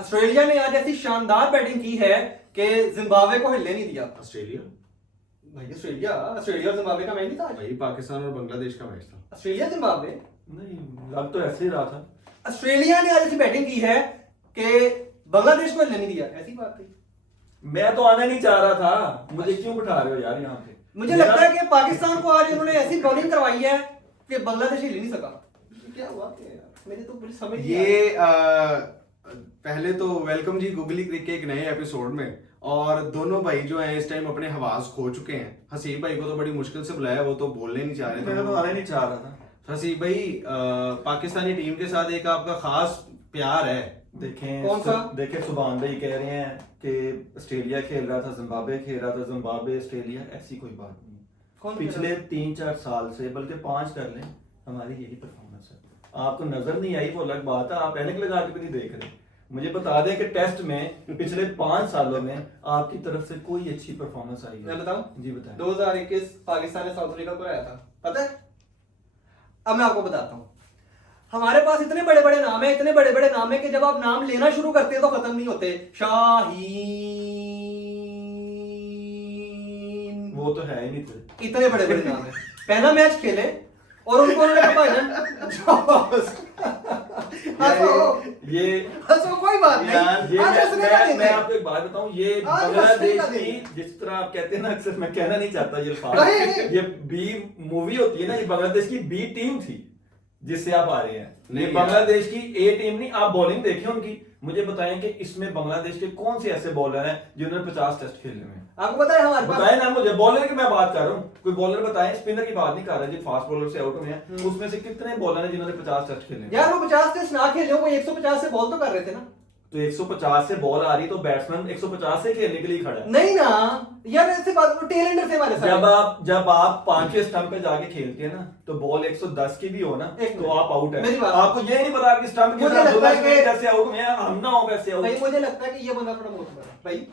Australia ने आज ऐसी शानदार बैटिंग की है कि जिम्बाब्वे को हिलने नहीं दिया। ऑस्ट्रेलिया भाई ऑस्ट्रेलिया और जिम्बाब्वे का मैच नहीं था आज। भाई पाकिस्तान और बांग्लादेश का मैच था। ऑस्ट्रेलिया जिम्बाब्वे नहीं, लग तो ऐसे ही रहा था। ऑस्ट्रेलिया ने आज ऐसी बैटिंग की है कि बांग्लादेश को हिलने नहीं दिया। ऐसी बात थी। मैं तो आना नहीं चाह रहा था, मुझे क्यों बिठा रहे हो यार यहाँ पे? मुझे लगता है कि पाकिस्तान को आज उन्होंने ऐसी बॉलिंग करवाई है कि बांग्लादेश हिल ही नहीं सका। क्या हुआ क्या यार, मेरी तो पूरी समझ नहीं आ रही। ये पहले तो वेलकम जी गुगली क्रिक के एक नए एपिसोड में। और दोनों भाई जो हैं इस टाइम अपने हवास खो चुके हैं। हसीब भाई को तो बड़ी मुश्किल से बुलाया, वो तो बोलने नहीं चाह रहे थे। मैं तो आना नहीं चाह रहा था। हसीब भाई पाकिस्तानी टीम के साथ एक आपका खास प्यार है। देखें कौन सा? देखें सुभान भाई कह रहे हैं कि ऑस्ट्रेलिया खेल रहा था, जिम्बाब्वे खेल रहा था, जिम्बाब्वे ऑस्ट्रेलिया, ऐसी कोई बात नहीं। कौन पिछले 3-4 साल से, बल्कि 5 कर लें, हमारी यही परफॉर्मेंस है। आपको नजर नहीं आई वो अलग बात है, आप एनक लगा के भी नहीं देख रहे। मुझे बता दें कि टेस्ट में पिछले 5 सालों में आपकी तरफ से कोई अच्छी परफॉर्मेंस आई है? मैं बताऊं? जी बताएं। 2021 पाकिस्तान ने साउथ अफ्रीका को हराया था, पता है? अब मैं आपको बताता हूं। हमारे पास इतने बड़े बड़े नाम है, इतने बड़े बड़े नाम है कि जब आप नाम लेना शुरू करते हैं तो खत्म नहीं होते। शाहीन, वो तो है ही नहीं थे। इतने बड़े बड़े नाम है। पहला मैच खेले और उनको उन्होंने कहा भाईजान ये हंसो, कोई बात नहीं। यार, ये आज हंसने का दिन मैं है। आपको एक बात बताऊं, ये आज बांग्लादेश हंसने का की, दिन। जिस तरह आप कहते हैं ना, अक्सर मैं कहना नहीं चाहता ये नहीं, अल्फाज, ये बी मूवी होती है ना, ये बांग्लादेश की बी टीम थी जिससे आप आ रहे हैं। नहीं ये यार। बांग्लादेश की ए टीम नहीं। आप बॉलिंग देखें उनकी, मुझे बताएं कि इसमें बांग्लादेश के कौन से ऐसे बॉलर हैं जिन्होंने 50 टेस्ट खेले में? आपको पता है हमारे पास बताएं ना मुझे, बॉलर की मैं बात कर रहा हूँ, कोई बॉलर बताएं, स्पिनर की बात नहीं कर रहा जी, फास्ट बॉलर से आउट हुए हैं, उसमें से कितने बॉलर हैं जिन्होंने 50 टेस्ट खेले हैं? यार वो 50 टेस्ट ना खेले, वो 150 से बॉल तो कर रहे थे ना। तो 150 से बॉल आ रही तो बैट्समैन 150 से खेलने के लिए खड़ा है। नहीं ना यार, ऐसे बात, वो टेलेंडर थे हमारे साथ। जब आप 5वें स्टंप पे जाके खेलते हैं ना, तो बॉल 110 की भी हो ना, एक तो आप आउट है। मेरी बात- आपको ये नहीं पता कि स्टंप के मुझे साथ लगता है कि- जैसे आउट हुए हैं, हम ना हो वैसे भाई आउट। मुझे लगता है कि ये बंदा थोड़ा मोटा है भाई।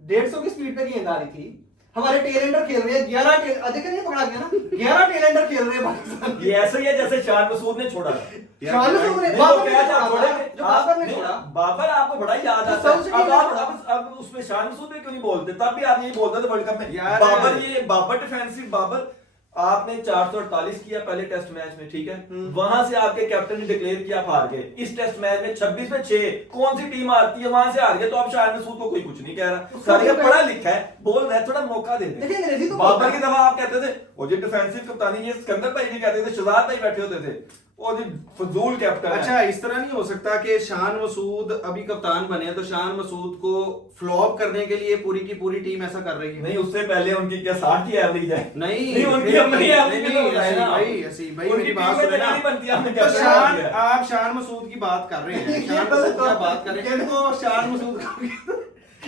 150 की स्पीड पे गेंद आ रही थी, हमारे टेलेंडर खेल रहे हैं 11 अधिक नहीं पकड़ा गया ना, 11 टेलेंडर खेल रहे हैं पाकिस्तान के। ये ऐसा ही है जैसे शान मसूद ने छोड़ा था। शान मसूद ने- नहीं, बाबर तो ने क्या छोड़ा आप था, छोड़ेंगे? जो बाबर ने नहीं, छोड़ा। बाबर आपको बड़ा याद तो आता है। सबसे अब पहले आप छोड़ा। अब उसमें शान मसूद में क्यों नहीं बोलते? तब भी आप यही बोलते थे वर्ल्ड कप में यार- बाबर, ये बाबर डिफेंसिव बाबर। आपने 448 किया पहले टेस्ट मैच में, ठीक है, वहां से आपके कैप्टन ने डिक्लेयर किया आप हार गए। इस टेस्ट मैच में 26 में 6 कौन सी टीम हारती है, वहां से हार गए, तो अब शान मसूद को कोई कुछ नहीं कह रहा। सारिया पढ़ा लिखा है, बोल रहा है, थोड़ा मौका दे देखिए अंग्रेजी तो बाबर बोलता की है। दफा आप कहते थे वो जी डिफेंसिव कप्तानी, ये सिकंदर भाई भी कहते थे, शहजाद भाई बैठे होते थे, वो जी फजूल कैप्टन है। अच्छा, इस तरह नहीं हो सकता कि शान मसूद अभी कप्तान बने हैं तो शान मसूद को फ्लॉप करने के लिए पूरी की पूरी टीम ऐसा कर रही है? नहीं, उससे पहले उनकी क्या 60 की एवरेज है? नहीं उनकी अपनी एवरेज भी तो होता है ना। हसीब भाई उनकी मेरी टीम बात में सुने जगह ना। नहीं बनती, आपने तो कैप्टन शान, बनाया। आप शान मसूद की बात कर रहे हैं, शान मसूद की बात कर रहे हैं तो शान मसूद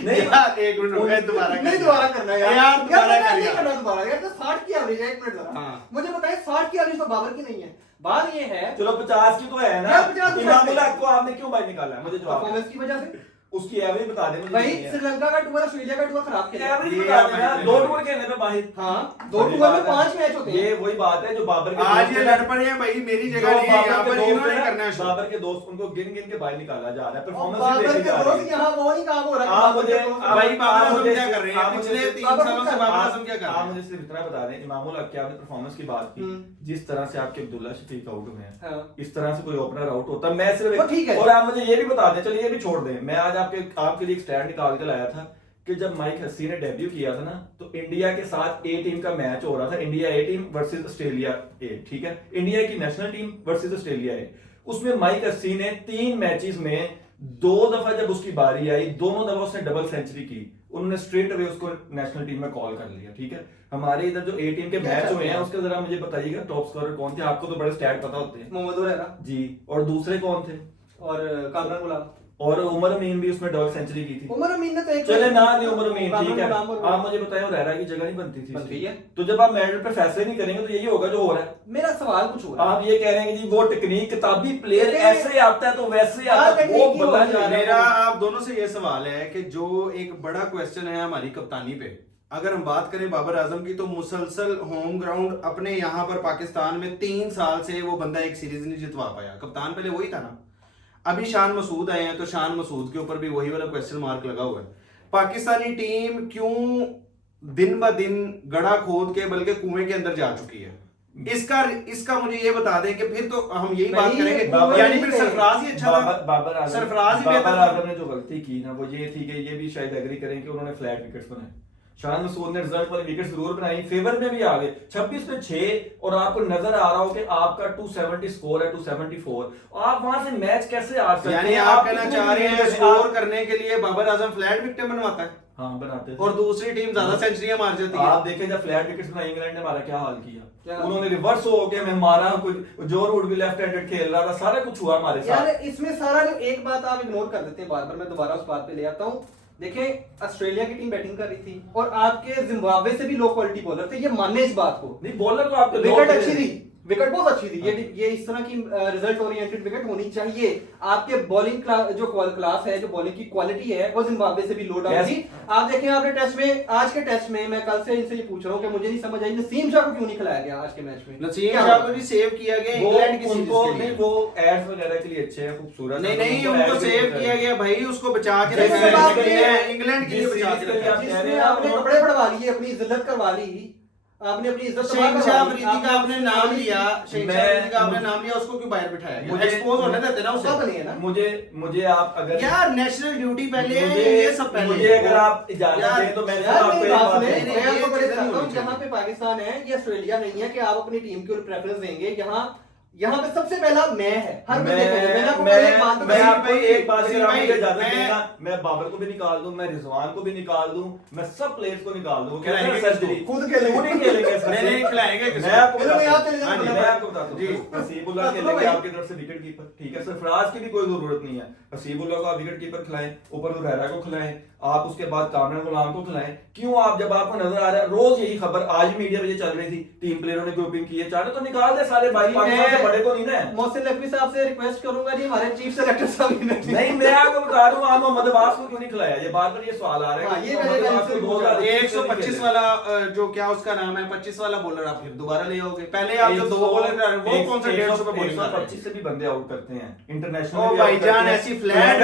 नहीं, यार एक मिनट रुको, दोबारा नहीं दोबारा करना यार। यार दोबारा नहीं करिए। करना दोबारा यार, तो 60 की एवरेज है। एक मिनट जरा हाँ। मुझे बताएं, 60 की एवरेज तो बाबर की नहीं है। बात ये है चलो 50 की तो है ना। यार, 50 की इमामुल बात है। हक को आपने क्यों बाहर निकाला है? मुझे जवाब दो। परफॉर्मेंस की वजह से। उसकी एवरेज बता दे मुझे। भाई कितनी है? श्रीलंका का टूर, ऑस्ट्रेलिया का टूर खराब खेला। एवरेज ये बता आप देना, नहीं 2 नहीं टूर खेलने में बाहिर। हाँ, 2 टूर में 5 मैच होते हैं। ये वही बात है जो बाबर के आज दोस्त ये हैं। लड़ पड़े हैं भाई, मेरी जो जगह नहीं है यहाँ बाबर पर, के दोस्त इन्होंने हैं, करना है शो। बाबर के दोस्त, उनको गिन गिन के बाहर निकाला जा रहा है, परफॉर्मेंस बाबर ही के देखी जा रही दोस्त है। यहाँ वो नहीं काम हो रहा है। आप मुझे भाई बाबर आप आजम मुझे- क्या कर रहे हैं? आप मुझे- पिछले 3 बाबर सालों से बाबर आजम क्या कर रहे आप हैं? मुझे सिर्फ इतना बता दें, इमामुल हक की आपने परफॉर्मेंस की बात की, जिस तरह से आपके अब्दुल्ला शफीक आउट हुए हैं, हाँ। इस तरह से कोई ओपनर आउट होता, मैं सिर्फ वो ठीक है। और आप मुझे ये भी बता दें, चलिए ये भी छोड़ दें, मैं आज आपके लिए एक स्टैट निकाल के लाया था कि जब माइक हस्सी ने डेब्यू किया था ना, तो इंडिया के साथ ए टीम का मैच हो रहा था, India A team versus Australia A, ठीक है, इंडिया की national team versus Australia A. उसमें माइक हस्सी ने 3 मैचेस में 2 दफा जब उसकी बारी आई, दोनों दफा उसने डबल सेंचुरी की, उन्होंने स्ट्रेट अवे उसको नेशनल टीम में कॉल कर लिया, ठीक है। हमारे इधर जो ए टीम के मैच हुए हैं उसके जरा मुझे बताइएगा टॉप स्कोरर कौन थे? आपको तो बड़े स्टैट पता होते हैं मोहम्मद उरेरा जी, और दूसरे कौन थे? और कामरान गुलाम। और उमर अमीन भी उसमें डबल सेंचुरी की थी। उमर अमीन ने तो एक चले ना नहीं उमर अमीन, ठीक है, कामरान गुलाम आप मुझे बताएं रहरा की जगह नहीं बनती थी बन गई है। तो जब आप मेरिट पे फैसले नहीं करेंगे तो यही होगा जो हो रहा है। मेरा सवाल कुछ हो रहा है। आप ये कह रहे हैं कि जी वो टेक्निक किताबी प्लेयर लेकिन- ऐसे आता है तो वैसे आता है, वो टेक्निक ही बदला हो जा रहा है। मेरा आप दोनों से ये सवाल है कि जो एक बड़ा क्वेश्चन है हमारी कप्तानी पे, अगर हम बात करें बाबर आजम की, तो मुसलसल होम ग्राउंड अपने यहाँ पर पाकिस्तान में 3 साल से वो बंदा एक सीरीज नहीं जितवा पाया। कप्तान पहले वही था ना। अभी शान मसूद आए हैं, तो शान मसूद के ऊपर भी वही वाला क्वेश्चन मार्क लगा हुआ है। पाकिस्तानी टीम क्यों दिन ब दिन गड्ढा खोद के बल्कि कुएं के अंदर जा चुकी है? इसका मुझे ये बता दें कि फिर तो हम यही बात नहीं, करेंगे, यानी फिर सरफराज ही अच्छा था। बाबर आजम सरफराज ही बेहतर था। आजम ने जो गलती की ना वो ये थी कि ये भी शायद एग्री करें कि उन्होंने फ्लैट विकेट्स बनाए। शान मसूद ने रिजल्ट वाली विकेट जरूर बनाई, फेवर में भी आ गए 26 पे 6, और आपको नजर आ रहा हो कि आपका 270 स्कोर है, 274, आप वहां से मैच कैसे हार सकते हैं? यानी आप कहना चाह रहे हैं स्कोर करने के लिए बाबर आजम फ्लैट विकेट बनवाता है हाँ बनाते थे। और दूसरी टीम ज्यादा सेंचुरियां मार जाती है। आप देखें जब फ्लैट विकेट्स बनाई इंग्लैंड ने हमारा क्या हाल किया, क्या? उन्होंने रिवर्स हो के हमें मारा, कुछ जो रूट भी लेफ्ट हैंडेड खेल रहा था, सारा कुछ हुआ हमारे यार साथ। इसमें सारा जो एक बात आप इग्नोर कर देते हैं, बार बार मैं दोबारा उस बात पे ले आता हूँ। देखें ऑस्ट्रेलिया की टीम बैटिंग कर रही थी और आपके जिम्बाब्वे से भी लो क्वालिटी बॉलर थे, ये मानने इस बात को। नहीं बॉलर को आपके विकेट अच्छी थी, विकेट बहुत अच्छी थी। ये इस तरह की रिजल्ट ओरिएंटेड विकेट होनी चाहिए। आपके बॉलिंग जो क्लास है, जो बॉलिंग की क्वालिटी है, वो जिम्बाब्वे से भी लो डाउन थी। आप देखें आपने टेस्ट में, आज के टेस्ट में मैं कल से इनसे ये पूछ रहा हूं कि मुझे नहीं समझ आई नसीम शाह को क्यों नहीं खिलाया गया आज के मैच में। नसीम शाह को भी सेव किया गया इंग्लैंड की सीरीज के लिए। वो एड्स वगैरह के लिए अच्छे हैं, खूबसूरत। नहीं उनको सेव किया गया भाई, उसको बचा के रखा है इंग्लैंड के लिए, बचा के रखा है। जिसमें आपने कपड़े पड़वा लिए, अपनी इज्जत करवा ली, आपने अपनी इज्जत शहनशाह अफरीदी का आपने नाम लिया, शहनशाह अफरीदी का आपने नाम लिया, उसको क्यों बाहर बिठाया गया? एक्सपोज होने देते ना उसे। नहीं है ना। मुझे आप अगर यार नेशनल ड्यूटी पहले, ये सब पहले। मुझे अगर आप इजाजत दें तो मैं आपको बड़े बताता हूं, जहां पे पाकिस्तान है, ये ऑस्ट्रेलिया नहीं है कि आप अपनी टीम को प्रेफरेंस देंगे। यहाँ पे सबसे पहला मैं है, हर बंदे का है। मैंने आपको पहले एक बात मैं बताई। आपको एक बात वसीम अगर आप भाई, मुझे इजाजत देना, मैं बाबर को भी निकाल दूं, मैं रिजवान को भी निकाल दूं, मैं सब प्लेयर्स को निकाल दूं। खिलाएंगे सर्जरी खुद खेलेंगे। खुद ही खेलेंगे नहीं खिलाएंगे किसी मैं आपको चलो, बताता यहाँ चले हूं। जाओ, हाँ जी, बोलो मैं भाई। आपको बताता हूं। जी। हसीबुल्लाह चलो खेलेंगे भाई। आपकी तरफ से विकेट कीपर, ठीक है। सरफराज की भी कोई जरूरत नहीं है। हसीबुल्लाह को आप विकेट कीपर खिलाएं, ऊपर हुरैरा को खिलाएं, आप उसके बाद कामरान गुलाम को खिलाएं। क्यों आप, जब आपको नजर आ रहा है रोज यही खबर, आज मीडिया में ये चल रही थी, टीम प्लेयरों ने ग्रुपिंग की है, चाहे तो निकाल दे सारे भाई, पाकिस्तान से बड़े तो नहीं ना। मोहसिन नकवी साहब से रिक्वेस्ट करूंगा जी, हमारे चीफ सेलेक्टर साहब नहीं मैं आपको बता रहा हूँ, आप मोहम्मद अब्बास को क्यों नहीं खिलाया? ये बार बार ये सवाल आ रहा हाँ, है ये कि मैंने मोहम्मद अब्बास को 2021 125 वाला जो क्या उसका नाम है, 25 वाला बॉलर आप फिर दोबारा ले आओगे? पहले आप जो 2 बॉलर कर रहे हो, वो कौन सा 150 पे बॉलिंग कर रहे हैं? 125 से भी बंदे आउट करते हैं इंटरनेशनल। ओ भाईजान, ऐसी फ्लैट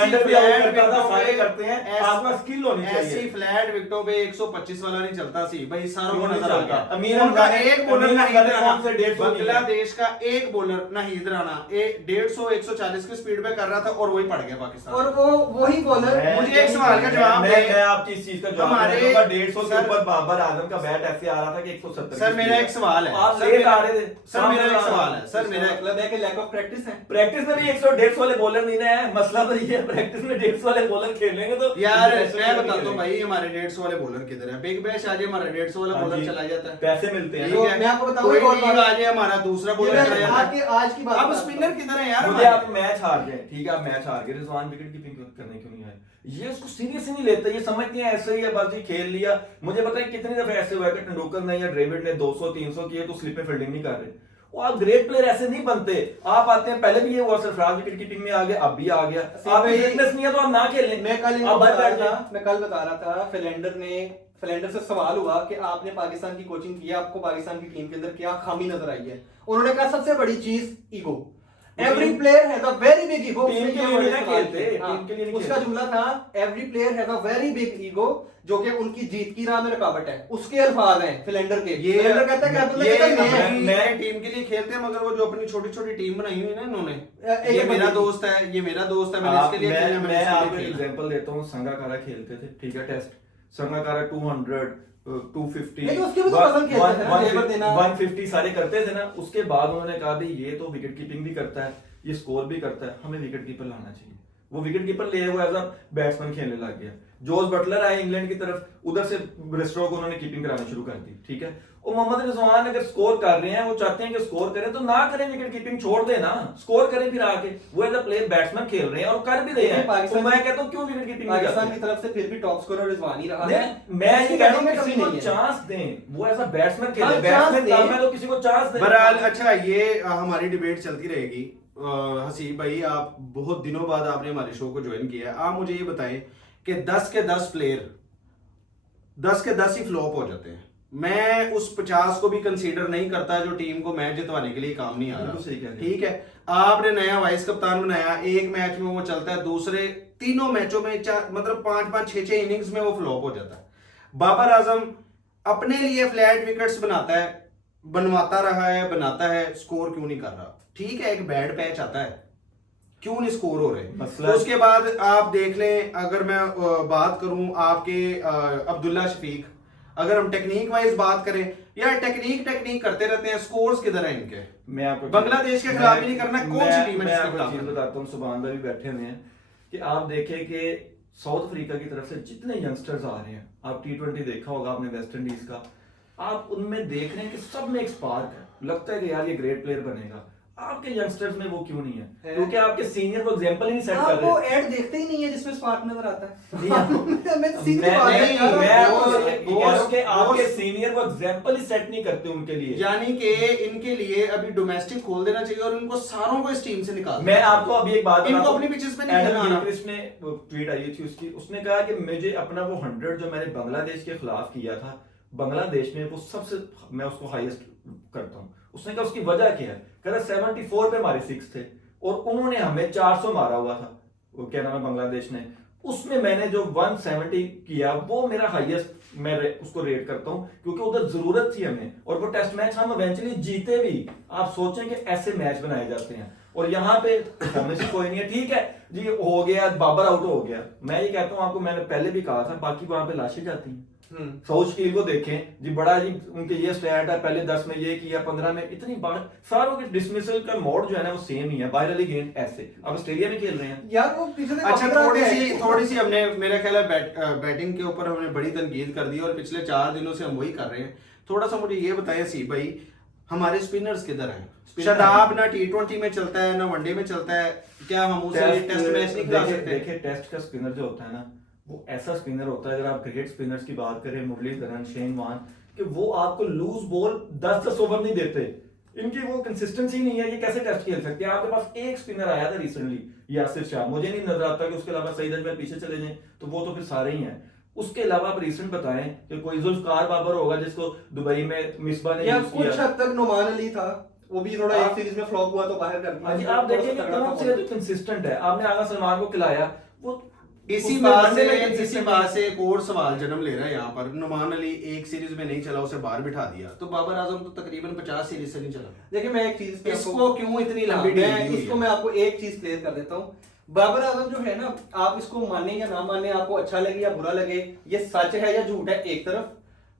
सारे करते हैं, आपका स्किल होनी चाहिए। ऐसी फ्लैट विकेटों पे 125 वाला नहीं चलता सी भाई, सारों को क्यों नहीं नजर चलता? आता। अमीर उनका अफगानी- एक बॉलर अमीर नहीं इधर अफगानी आना, कौन से 150 बांग्लादेश का एक बॉलर नहीं इधर आना, 150 140 की स्पीड पे कर रहा था और वही पड़ गया पाकिस्तान। और वो वही बॉलर। मुझे एक सवाल का जवाब मैं दें। आपकी इस चीज का जवाब हमारे- दूंगा। 150 के सर- ऊपर बाबर आजम का बैट ऐसे आ रहा था कि 170। सर मेरा एक सवाल है, आप सर लेट मेरा- आ रहे थे। सर मेरा एक सवाल है, सर मेरा मतलब है कि लैक ऑफ प्रैक्टिस है। प्रैक्टिस में भी 100-150 वाले बॉलर नहीं ना है, मसला तो ये है, प्रैक्टिस में 150 वाले बॉलर खेलेंगे तो यार इंटरनेशनल मैं में बताता हूँ खेलेंगे। भाई, हमारे 150 वाले बॉलर किधर है? बिग बैश आज हमारा 150 वाला हाँ बॉलर जी, चला जाता है, पैसे मिलते हैं। तो ठीक है? मैं आपको बताऊं कोई एक और लीग बात। आज हमारा दूसरा ये बॉलर मैं चला जाता आज की है। बात अब बता रहा स्पिनर हूं। किधर है यार मुझे हमारे? आप मैच हार गए, ठीक है, आप मैच हार गए, रिजवान विकेट कीपिंग करने क्यों नहीं आए? ये उसको सीरियस ही नहीं लेते, ये समझते हैं ऐसे ही है, बस ये खेल लिया। मुझे पता है कितनी दफे ऐसे हुआ है कि तेंदुलकर ने या ड्रेविड ने 200-300 किए तो स्लिप में फील्डिंग नहीं कर रहे। वो आप ग्रेट प्लेयर ऐसे नहीं बनते। आप आते हैं, पहले भी ये हुआ, सरफराज विकेट कीपिंग में आ गया, अब भी आ गया। आप फिटनेस नहीं है तो आप ना खेलें। मैं कल आप बाहर बैठ जाए। मैं कल बता रहा था, फिलेंडर से सवाल हुआ कि आपने पाकिस्तान की कोचिंग की है, आपको पाकिस्तान की टीम के अंदर क्या खामी नजर आई है? उन्होंने कहा सबसे बड़ी चीज ego. Every player has a very big ego. Team के लिए नहीं खेलते, टीम के लिए नहीं उसका खेलते। जुमला था every player has a very big ego, जो कि उनकी जीत की राह में रुकावट है। उसके अल्फाज हैं फिलेंडर के। फिलेंडर कहता है कि अब्दुल्ला ये कहता है अपनी मैं- टीम के लिए खेलते हैं, मगर वो जो अपनी छोटी छोटी टीम बनाई हुई है ना इन्होंने, एक ये मेरा बंदी- दोस्त है, ये मेरा दोस्त है, मैंने इसके लिए खेला, मैंने मैं इसके आपको लिए एक खेला। एग्जांपल देता हूँ। संगाकारा खेलते थे, ठीक है, टेस्ट संगाकारा 200 250 नहीं तो उसके भी तो पसंद खेलते थे ना, लेबर देना। 150 सारे करते थे ना। उसके बाद उन्होंने कहा भाई ये तो विकेट कीपिंग भी करता है, ये स्कोर भी करता है, हमें विकेट कीपर लाना चाहिए। वो विकेट कीपर ले वो एज अ बैट्समैन खेलने लग गया। जोस बटलर आए इंग्लैंड की तरफ, उधर से ब्रेस्टो को उन्होंने कीपिंग कराना शुरू कर दी, ठीक है। और मोहम्मद रिजवान अगर स्कोर कर रहे हैं, वो चाहते हैं कि स्कोर करें, तो ना करें, विकेट कीपिंग छोड़ दें ना, स्कोर करें फिर आके। वो एज अ प्लेयर बैट्समैन खेल रहे हैं और कर भी रहे हैं। तो मैं कहता हूं क्यों विकेट कीपिंग पाकिस्तान की तरफ से फिर भी टॉप स्कोरर रिजवान ही रहा है। मैं ये कह रहा हूं कि कमी किसी को नहीं है। चांस दें, वो एज अ बैट्समैन खेले। हाँ, बैट्समैन चांस कम दें। है तो किसी को चांस दें। बहरहाल अच्छा, ये हमारी डिबेट चलती रहेगी। हसीब भाई, आप बहुत दिनों बाद आपने हमारे शो को ज्वाइन किया है, आप मुझे ये बताएं कि 10 के 10 प्लेयर 10 के 10 ही फ्लॉप हो जाते हैं। मैं उस 50 को भी कंसीडर नहीं करता जो टीम को मैच जितवाने के लिए काम नहीं आ बिल्कुल सही कह रहा। रहे हैं। ठीक है, आपने नया वाइस कप्तान बनाया, एक मैच में वो चलता है, दूसरे तीनों मैचों में मतलब 5-5 6-6 इनिंग्स में वो फ्लॉप हो जाता है। बाबर आजम अपने लिए फ्लैट विकेट्स बनाता है, बनवाता रहा है, बनाता है, स्कोर क्यों नहीं कर रहा? ठीक है, एक बैड पैच आता है, क्यों नहीं स्कोर हो रहे? मसला- उसके बाद आप देख लें, अगर मैं बात करूं आपके अब्दुल्ला शफीक, अगर हम टेक्निक वाइज बात करें, यार टेक्निक करते रहते हैं, स्कोर्स किधर है इनके? मैं आपको बांग्लादेश के खिलाफ ही नहीं करना, कौन सी टीम है मैं जिसके आपको खिलाफ चीज करना? बताता हूँ, सुभान भाई भी बैठे हुए हैं कि आप देखें कि साउथ अफ्रीका की तरफ से जितने यंगस्टर्स आ रहे हैं, आप T20 देखा होगा आपने वेस्ट इंडीज का, आप उनमें देख रहे हैं कि सब में एक स्पार्क है, लगता है कि यार ये ग्रेट प्लेयर बनेगा। आपके यंगस्टर्स में वो क्यों नहीं है? क्योंकि आपके सीनियर वो एग्जांपल ही नहीं सेट कर आप वो रहे। ऐड देखते ही नहीं है जिसमें स्पार्क नजर आता है। नहीं, मैं सीधी बात है नहीं, यार, मैं आपको वो- ये कह रहा हूं कि वो- आपके सीनियर वो एग्जांपल ही सेट नहीं करते उनके लिए। यानी कि इनके लिए अभी डोमेस्टिक खोल देना चाहिए और इनको सारों को इस टीम से निकाल मैं आपको अभी एक बात इनको बताऊं। अपनी पिचेस पे नहीं एडम खेलना आना। गिलक्रिस्ट ने वो ट्वीट आई थी उसकी, उसने कहा कि मुझे अपना वो 100 जो मैंने बांग्लादेश के खिलाफ किया था, बांग्लादेश में वो सबसे मैं उसको हाईएस्ट करता हूं। उसने कहा उसकी वजह क्या है? कह रहा 74 पे हमारे 6 थे और उन्होंने हमें 400 मारा हुआ था, वो क्या नाम है बांग्लादेश ने, उसमें मैंने जो 170 किया वो मेरा हाईएस्ट मैं उसको रेट करता हूं, क्योंकि उधर जरूरत थी हमें और वो टेस्ट मैच हम इवेंचुअली जीते भी। आप सोचें कि ऐसे मैच बनाए जाते हैं और यहाँ पे हमें से कोई नहीं है। ठीक है जी, हो गया, बाबर आउट हो गया, मैं ये कहता हूँ आपको, मैंने पहले भी कहा था, बाकी वहां पे लाशें जाती हैं। साउथ कील को देखें जी, बड़ा जी उनके ये स्टैट है, पहले 10 में ये किया, 15 में इतनी बात, सारों के डिसमिसल का मोड जो है ना वो सेम ही है। बाहर वाली गेंद ऐसे अब ऑस्ट्रेलिया में खेल रहे हैं यार वो पिछले अच्छा, काफी थोड़ी सी हमने, मेरा ख्याल है बैटिंग के ऊपर हमने बड़ी तनकीद कर दी और पिछले 4 दिनों से हम वही कर रहे हैं। थोड़ा सा मुझे ये बताएं सी भाई, हमारे स्पिनर्स किधर हैं? शादाब ना T20 में चलता है ना वनडे में चलता है, क्या हम उसे टेस्ट मैच नहीं खिला सकते? देखिए टेस्ट का स्पिनर जो होता है ना, वो ऐसा स्पिनर होता है, अगर आप क्रिकेट स्पिनर्स की बात करें, मुरलीधरन, शेन वॉर्न, कि वो आपको लूज बॉल 10-10 ओवर नहीं देते। इनकी वो कंसिस्टेंसी नहीं है, ये कैसे टेस्ट खेल सकते हैं? आपके पास एक स्पिनर आया था रिसेंटली, यासिर शाह, मुझे नहीं नजर आता कि उसके अलावा सईद अजमल पीछे चले जाएं, तो वो तो फिर सारे ही हैं। उसके अलावा आप रिसेंट बताएं कि कोई जुल्फकार बाबर होगा जिसको दुबई में मिसबा ने या यूज कुछ किया। हद तक नुमान अली था, वो भी थोड़ा एक सीरीज में फ्लॉप हुआ तो बाहर कर दिया। अजी आप देखेंगे कौन से जो कंसिस्टेंट है। आपने आगा सलमान को खिलाया, वो इसी उसमें बात बनने में से consistent है। एक और सवाल जन्म ले रहा है यहाँ पर। नुमान अली एक सीरीज में नहीं चला, उसे बाहर बिठा दिया, तो बाबर आजम तो तकरीबन 50 सीरीज से नहीं चला। देखिए मैं एक चीज पे इसको क्यों इतनी लंबी हाँ, डील मैं दी हुई इसको है? मैं आपको एक चीज क्लियर कर देता हूँ। बाबर आजम जो है ना, आप इसको माने या ना माने, आपको अच्छा लगे या बुरा लगे, ये सच है या झूठ है एक तरफ।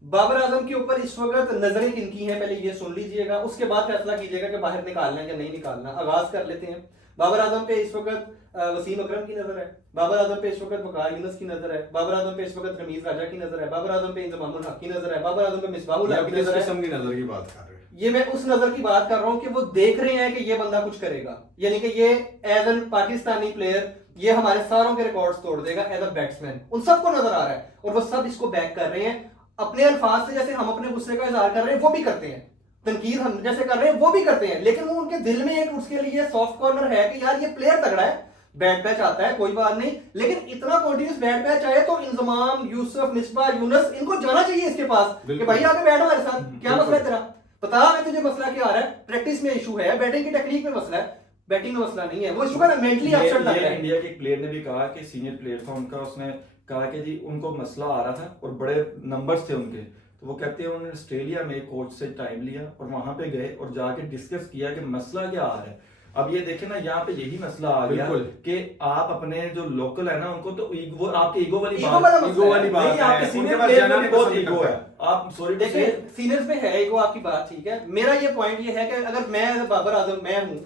बाबर आजम के ऊपर इस वक्त नजरें किनकी हैं पहले ये सुन लीजिएगा, उसके बाद फैसला कीजिएगा कि बाहर निकालना है या नहीं निकालना। आगाज कर लेते हैं। बाबर आजम पे इस वक्त वसीम अकरम की नजर है, बाबर आजम पे इस वक्त वकार यूनुस की नजर है, बाबर आजम पे इस वक्त रमीज राजा की नजर है, बाबर आजम पे इंजमाम उल हक की नजर है, बाबर आजम पे मिसबाहुल हक की किस नजर है। किस्म की नजर की बात कर रहे हैं? ये मैं उस नजर की बात कर रहा हूं कि वो देख रहे हैं कि ये बंदा कुछ करेगा, यानी कि ये एज एन पाकिस्तानी प्लेयर ये हमारे सारों के रिकॉर्ड्स तोड़ देगा एज अ बैट्समैन। उन सबको नजर आ रहा है और वो सब इसको बैक कर रहे हैं। अपने अल्फाज से जैसे हम अपने गुस्से का इजहार कर रहे हैं वो भी करते हैं, तनकीद हम जैसे कर रहे हैं वो भी करते हैं, लेकिन वो उनके दिल में एक उसके लिए सॉफ्ट कॉर्नर है कि यार ये प्लेयर तगड़ा है, बैट पैच आता है कोई बात नहीं, लेकिन इतना कॉन्टिन्यूस बैट पैच आए तो इंजमाम, यूसुफ, मिसबा, यूनुस, इनको जाना चाहिए इसके पास कि भाई आगे बैठ हमारे साथ, क्या मसला है तेरा, बता हमें तुझे मसला क्या आ रहा है। प्रैक्टिस में इशू है, बैटिंग की टेक्निक में मसला है, बैटिंग में मसला नहीं है, वो इशू का मेंटली अपसेट लग रहा है। इंडिया के एक प्लेयर ने भी कहा कि सीनियर प्लेयर था उनका, उसने कहा कि जी उनको मसला आ रहा था और बड़े नंबर्स थे उनके, तो वो कहते हैं उन्होंने ऑस्ट्रेलिया में कोच से टाइम लिया और वहां पे गए और जाके डिस्कस किया कि मसला क्या आ रहा है। अब ये देखें ना, यहाँ पे यही मसला आ गया कि आप अपने जो लोकल है ना उनको तो वो आपके ईगो वाली ईगो वाला मसला ईगो वाली है। बात नहीं, आपके है, सीनियर उनके पास प्लेयर जाना में भी बहुत पसंद ईगो करते है। हैं। आप सॉरी देखिए सीनियर्स में है ईगो, आपकी बात ठीक है। मेरा ये पॉइंट ये है कि अगर मैं बाबर आजम मैं हूं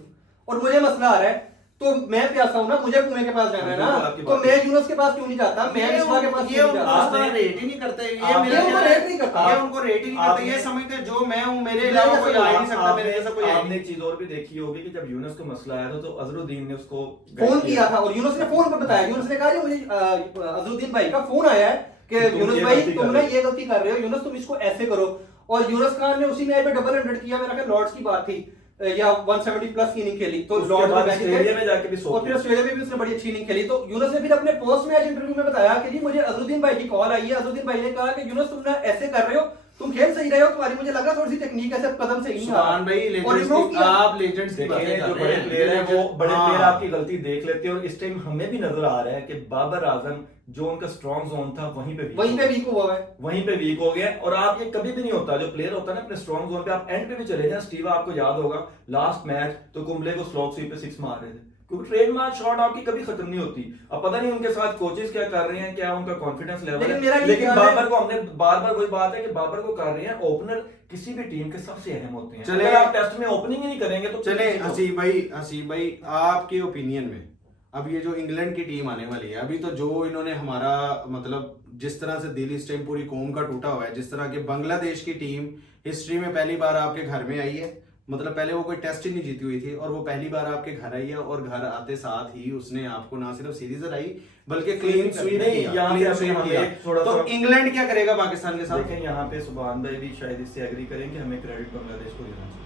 और मुझे मसला आ रहा है तो मैं प्यासा हूं ना, मुझे कुएं के पास जाना है ना, आपकी तो बात मैं यूनुस के पास क्यों नहीं जाता, मैं मिसबा के पास ये क्यों नहीं उनको जाता। उसका रेट ही नहीं करते, ये आप- मेरा ये उनको ख्याल है, रेट नहीं करता। ये उनको रेट ही नहीं करते, ये समझते हैं जो मैं हूं मेरे अलावा कोई आ ही नहीं सकता, मेरे जैसा कोई है आपने नहीं। एक चीज और भी देखी होगी कि जब यूनुस को मसला आया था तो अजरुद्दीन ने उसको फोन किया था और यूनुस ने फोन पर बताया, यूनुस ने कहा जी मुझे अजरुद्दीन भाई का फोन आया है कि तुम यूनुस ये भाई गलती कर तुम रहे ना ये गलती कर रहे हो, यूनुस तुम इसको ऐसे करो। और यूनुस खान ने उसी मैच में डबल 100 किया, मेरा ख्याल लॉर्ड्स की बात थी, या 170 प्लस की इनिंग खेली, तो उसके लॉर्ड्स बाद में बैटिंग ऑस्ट्रेलिया में जाके भी सो और फिर ऑस्ट्रेलिया में भी उसने बड़ी अच्छी इनिंग खेली। तो यूनुस ने फिर अपने पोस्ट मैच इंटरव्यू में बताया कि जी मुझे अजरुद्दीन भाई की कॉल आई है, अजरुद्दीन भाई ने कहा कि यूनुस तुम ना ऐसे कर रहे हो, तुम खेल सही रहे हो, तुम्हारी मुझे लग रहा थोड़ी सी टेक्निक ऐसे कदम से ही सुभान भाई और लेजेंड्स improve की किया। आप लेजेंड्स की बातें देखें कर जो रहे बड़े हैं प्लेयर है वो बड़े हाँ। प्लेयर आपकी गलती देख लेते हैं, और इस टाइम हमें भी नजर आ रहा है कि बाबर आजम जो उनका स्ट्रॉन्ग जोन था वहीं पे वीक हुआ है। वहीं पे वीक हो गया। और आप ये कभी भी नहीं होता, जो प्लेयर होता है ना अपने स्ट्रॉन्ग जोन पे, आप एंड पे भी चले जाए। स्टीव आपको याद होगा लास्ट मैच तो कुंबले को स्लॉग स्वीप पे 6 मार रहे थे, क्योंकि ट्रेडमार्क शॉट आपकी कभी खत्म नहीं होती। अब पता नहीं उनके साथ कोचेस क्या कर रहे हैं, क्या उनका कॉन्फिडेंस लेवल लेकिन मेरा है, ये लेकिन ख्याल है- बाबर को हमने बार बार वही बात है कि बाबर को कर रहे हैं ओपनर किसी भी टीम के सबसे अहम होते हैं। चले- अगर आप टेस्ट में ओपनिंग ही नहीं करेंगे तो चले किसी को- हसीब भाई आपके ओपिनियन में अब ये जो इंग्लैंड की टीम आने वाली है, अभी तो जो इन्होंने हमारा मतलब जिस तरह से दिल इस टाइम पूरी कौम का टूटा हुआ है, जिस तरह की बांग्लादेश की टीम हिस्ट्री में पहली बार आपके घर में आई है, मतलब पहले वो कोई टेस्ट ही नहीं जीती हुई थी और वो पहली बार आपके घर आई है, और घर आते साथ ही उसने आपको ना सिर्फ सीरीज हराई बल्कि क्लीन स्वीप नहीं, किया, यहाँ clean पे sweep हमें किया। थोड़ा तो सा- इंग्लैंड क्या करेगा पाकिस्तान के साथ? देखें यहाँ पे सुभान भाई भी शायद इससे एग्री करेंगे, हमें क्रेडिट बांग्लादेश को देना चाहिए।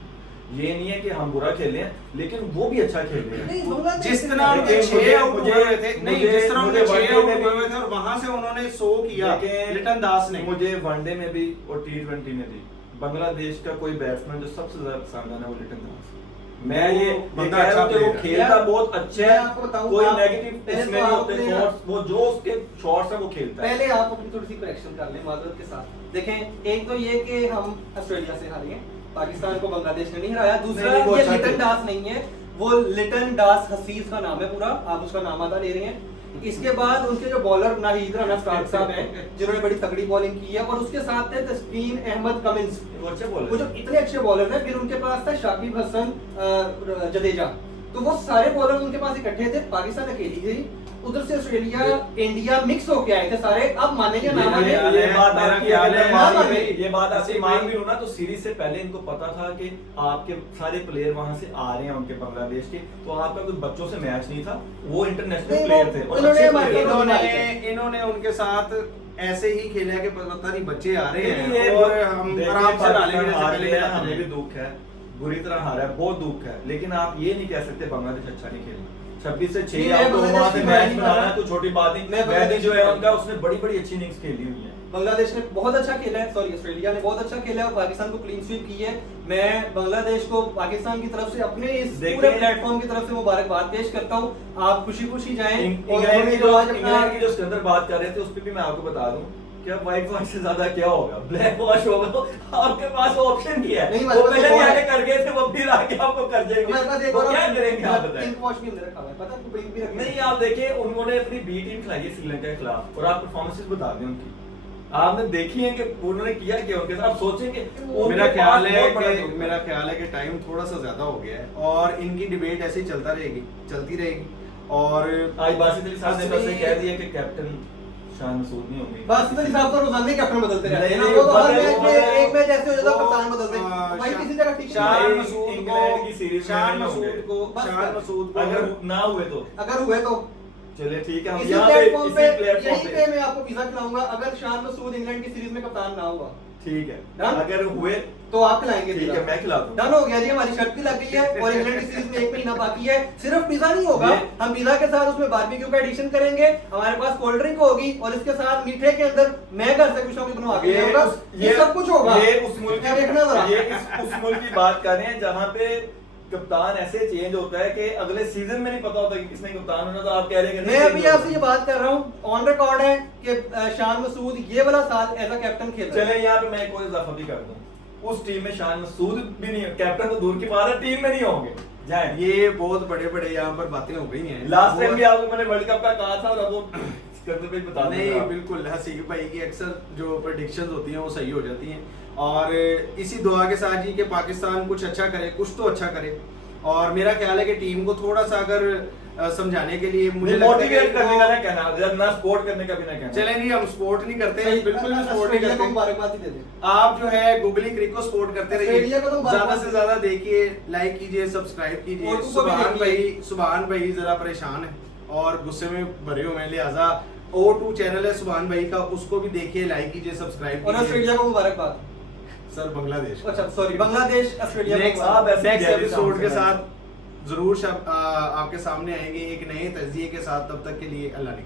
ये नहीं है कि हम बुरा खेले हैं, लेकिन वो भी अच्छा खेल रहे हैं। नहीं, बांग्लादेश जिस से- तरह उनके लेकिन 6 आउट मुझे- हुए हुए थे, नहीं मुझे- जिस तरह उनके मुझे 6 वनडे आउट में हुए भी- हुए थे और वहां से उन्होंने 100 किया लेकिन लिटन दास ने। मुझे वनडे में भी और T20 में भी बांग्लादेश का कोई बैट्समैन जो सबसे ज्यादा पसंद है ना वो लिटन दास। मैं ये बंदा कह रहा अच्छा हूं कि वो player है। खेलता बहुत अच्छा मैं है, आपको बताऊं, कोई आप- नेगेटिव पहले इसमें तो नहीं होते आपने- थॉट्स, वो जो उसके शॉट्स है वो खेलता है। पहले आप अपनी थोड़ी सी करेक्शन कर लें माजरत के साथ। देखें, एक तो ये कि हम ऑस्ट्रेलिया से हारे हैं, पाकिस्तान को बांग्लादेश ने नहीं हराया। दूसरा नहीं, वो ये अच्छा लिटन खेला। दास नहीं है, वो लिटन दास हसीस का नाम है पूरा, आप उसका नाम अदा ले रहे हैं। इसके बाद उनके जो बॉलर नाहिद राना स्टार्क साहब हैं जिन्होंने बड़ी तगड़ी बॉलिंग की है, और उसके साथ थे तस्कीन अहमद कमिंस, वो अच्छे बॉलर वो जो इतने अच्छे बॉलर हैं। फिर उनके पास था शाकिब हसन जडेजा, तो वो सारे बॉलर उनके पास इकट्ठे थे। पाकिस्तान अकेली थी, उधर से ऑस्ट्रेलिया इंडिया मिक्स होके आए थे सारे। अब माने या ना माने, ये बात मेरा आपकी ख्याल है- अगर मान मान भी- भी- ये बात आपकी हसीब मान भाई- भी लूं ना तो सीरीज से पहले इनको पता था कि आपके सारे प्लेयर वहां से आ रहे हैं उनके बांग्लादेश के, तो आपका कोई बच्चों से मैच नहीं था, वो इंटरनेशनल नहीं, प्लेयर वो- थे और उन्होंने अच्छे हमारे player को थे। इन्होंने उनके साथ ऐसे ही खेला है कि पता नहीं बच्चे आ रहे लेकिन ये हैं और हम देखिए, आराम से डालेंगे पाकिस्तान जैसे हार पहले गया, भी हमें भी डाले। दुख है, बुरी तरह हारा है, बहुत दुख है, लेकिन आप ये नहीं कह सकते बांग्लादेश अच्छा नहीं खेला। 26 से 6 नहीं, मैं आपको बांग्लादेश वहां से की मैच बात नहीं कर बनाना रहा। कोई छोटी बात नहीं। मैं मैदी जो है बांग्लादेश उनका, उसने बड़ी बड़ी अच्छी इनिंग्स खेली हुई है। बांग्लादेश ने बहुत अच्छा खेला है, सॉरी ऑस्ट्रेलिया ने बहुत अच्छा खेला है और पाकिस्तान को क्लीन स्वीप की है। मैं बांग्लादेश को पाकिस्तान की तरफ से अपने इस देखिए- पूरे प्लेटफॉर्म की तरफ से मुबारकबाद पेश करता हूँ। आप खुशी खुशी जाएं। इंग्लैंड की जो आज अपना इंग्लैंड की जो सिकंदर बात कर रहे थे उस पे भी मैं आपको बता दूं, क्या व्हाइट वॉश से ज्यादा क्या होगा, ब्लैक वॉश होगा। आपके पास ऑप्शन क्या है? नहीं, वो मतलब पहले वो भी है। आगे कर गए थे, वो फिर आके आपको कर जाएंगे। हमारे पास एक वो और क्या करेंगे आप बताएं? पिंक वॉश भी अंदर रखा हुआ है, पता है आपको, पिंक भी रखा है। नहीं, आप देखिए उन्होंने अपनी बी टीम खिलाई है श्रीलंका के खिलाफ, और आप परफॉर्मेंसेस बता दें उनकी, आपने देखी है कि उन्होंने किया क्या उनके साथ। आप सोचेंगे मेरा ख्याल है कि टाइम थोड़ा सा ज्यादा हो गया है और इनकी डिबेट ऐसे ही चलती रहेगी और आज बासित अली साहब ने बस ये असली- कह दिया कि कैप्टन शान मसूद नहीं होंगे। बस इतने हिसाब से रोजाना कैप्टन बदलते रहते हैं ना, नहीं, वो तो हर बदल- मैच में बदल- एक मैच ऐसे हो जाता है वो, कप्तान बदलते हैं भाई, किसी जगह टिक शान नहीं है। मसूद इंग्लैंड की सीरीज में शान नहीं होंगे। मसूद को बस शान कर। मसूद को अगर ना हुए तो अगर हुए तो चलिए ठीक है, हम इसी यहाँ पे प्लेटफॉर्म पे इसी प्लेटफॉर्म यहीं पे मैं आपको पिज्जा खिलाऊंगा अगर शान मसूद इंग्लैंड की सीरीज में कप्तान ना हुआ, ठीक है। Done? अगर हुए तो आप खिलाएंगे ठीक पिज़्ज़ा। है, मैं खिला दूंगा। डन हो गया जी, हमारी शर्त भी लग गई है और इंग्लैंड की सीरीज में 1 महीना बाकी है। सिर्फ पिज्जा नहीं होगा, ये- हम पिज्जा के साथ उसमें बारबेक्यू का एडिशन करेंगे, हमारे पास कोल्ड ड्रिंक होगी और इसके साथ मीठे के अंदर मैं घर से कुछ ना कुछ बनवा के ले आऊंगा। ये सब कुछ होगा। ये उस मुल्क क्या देखना जरा। ये उस मुल्क की बात कर रहे हैं जहाँ पे कप्तान ऐसे चेंज होता है कि अगले सीजन में नहीं पता होता कि किसने कप्तान होना, तो आप कह रहे हैं कि मैं नहीं अभी change आपसे ये बात कर रहा हूँ, ऑन रिकॉर्ड है कि शान मसूद ये वाला साल एज अ कैप्टन खेल रहा है। चले यहाँ पे मैं एक और इजाफा भी कर दूं, उस टीम में शान मसूद भी नहीं, कैप्टन तो दूर की बात है, टीम में नहीं होंगे। जाए ये बहुत बड़े यहाँ पर बातें हो गई हैं। लास्ट टाइम भी आपको मैंने वर्ल्ड कप का कहा था और अब वो सिकंदर भाई बता नहीं दूंगा। बिल्कुल हसीब भाई की अक्सर जो प्रेडिक्शंस होती हैं वो सही हो जाती हैं और इसी दुआ के साथ जी कि पाकिस्तान कुछ अच्छा करे, कुछ तो अच्छा करे। और मेरा ख्याल है कि टीम को थोड़ा सा अगर समझाने के लिए मुझे लगता है मोटिवेट कि करने का ना कहना, ना सपोर्ट करने का भी ना कहना। चले नहीं, हम सपोर्ट नहीं करते, बिल्कुल भी सपोर्ट नहीं ऑस्ट्रेलिया को करते। मुबारकबाद ही दे दें। आप जो है गूगली क्रिक को सपोर्ट करते ऑस्ट्रेलिया को रहिए, तो ज्यादा से ज्यादा देखिए, लाइक कीजिए, सब्सक्राइब कीजिए। और उसको भी सुभान भाई जरा परेशान है और गुस्से में भरे हुए हैं, लिहाजा O2 चैनल है सुभान भाई का, उसको भी देखिए, लाइक कीजिए, सब्सक्राइब और कीजिए। ऑस्ट्रेलिया को मुबारकबाद। सर बांग्लादेश अच्छा सॉरी, बांग्लादेश ऑस्ट्रेलिया को नेक्स्ट मुबारकबाद। ऐसे एपिसोड के सामने साथ जरूर आपके सामने आएंगे एक नए तजिए के साथ। तब तक के लिए अल्लाह ने